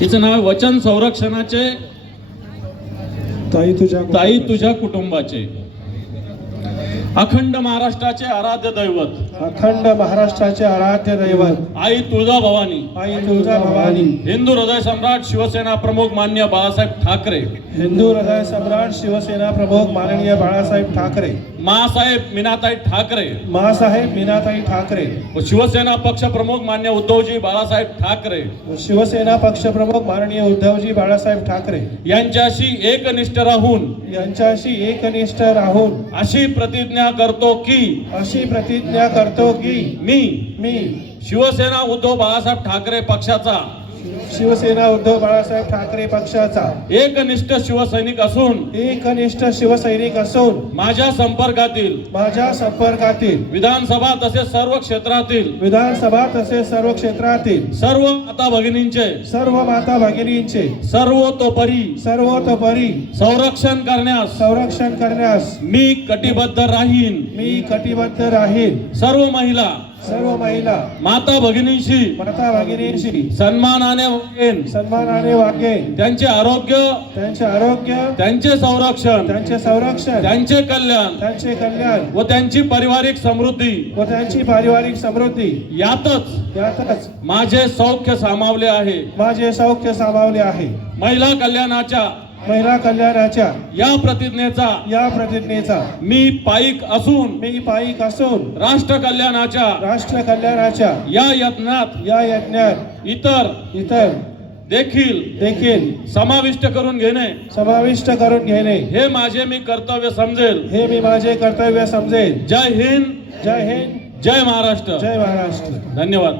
हिचं नाव आहे वचन संरक्षणाचे. ताई तुझ्या ताई तुझ्या कुटुंबाचे. अखंड महाराष्ट्राचे आराध्य दैवत. अखंड महाराष्ट्राचे आराध्य दैवत. आई तुळजा भवानी. आई तुळजा भवानी. हिंदू हृदय सम्राट शिवसेना प्रमुख मान्य बाळासाहेब ठाकरे. हिंदू हृदय सम्राट शिवसेना प्रमुख माननीय बाळासाहेब ठाकरे. मासाहेब मीनाताई ठाकरे. मासाहेब मीनाताई ठाकरे. व शिवसेना पक्ष प्रमुख मान्य उद्धवजी बाळासाहेब ठाकरे. व शिवसेना पक्षप्रमुख माननीय उद्धवजी बाळासाहेब ठाकरे. यांच्याशी एकनिष्ठ राहून यांच्याशी एकनिष्ठ राहून अशी प्रतिज्ञा करतो की अशी प्रतिज्ञा करतो की मी मी शिवसेना उद्धव बाळासाहेब ठाकरे पक्षाचा शिवसेना उद्धव बाळासाहेब ठाकरे पक्षाचा. एकनिष्ठ शिवसैनिक असून एकनिष्ठ शिवसैनिक असून माझ्या संपर्कातील माझ्या संपर्कातील विधानसभा तसेच सर्व क्षेत्रातील विधानसभा तसेच सर्व क्षेत्रातील सर्व माता भगिनींचे सर्व माता भगिनींचे सर्वतोपरी सर्वतोपरी संरक्षण करण्यास संरक्षण करण्यास मी कटिबद्ध राहीन. मी कटिबद्ध राहील सर्व महिला सर्व महिला. माता भगिनींशी माता भगिनींशी. सन्मानाने वागेन. सन्मानाने वागेल त्यांचे आरोग्य त्यांचे आरोग्य त्यांचे संरक्षण त्यांचे संरक्षण त्यांचे कल्याण त्यांचे कल्याण. व त्यांची पारिवारिक समृद्धी. व त्यांची पारिवारिक समृद्धी. यातच यातच माझे सौख्य सामावले आहे. माझे सौख्य सामावले आहे. महिला कल्याणाच्या महिला कल्याणाच्या या प्रतिज्ञेचा या प्रतिज्ञेचा मी पाईक असून मी पायिक असून राष्ट्र कल्याणाच्या राष्ट्र कल्याणाच्या या यत्नात या यज्ञात इतर इतर देखील देखील समाविष्ट करून घेणे. समाविष्ट करून घेणे. हे माझे मी कर्तव्य समजेल. हे मी माझे कर्तव्य समजेल. जय हिंद. जय हिंद. जय महाराष्ट्र. जय महाराष्ट्र. धन्यवाद.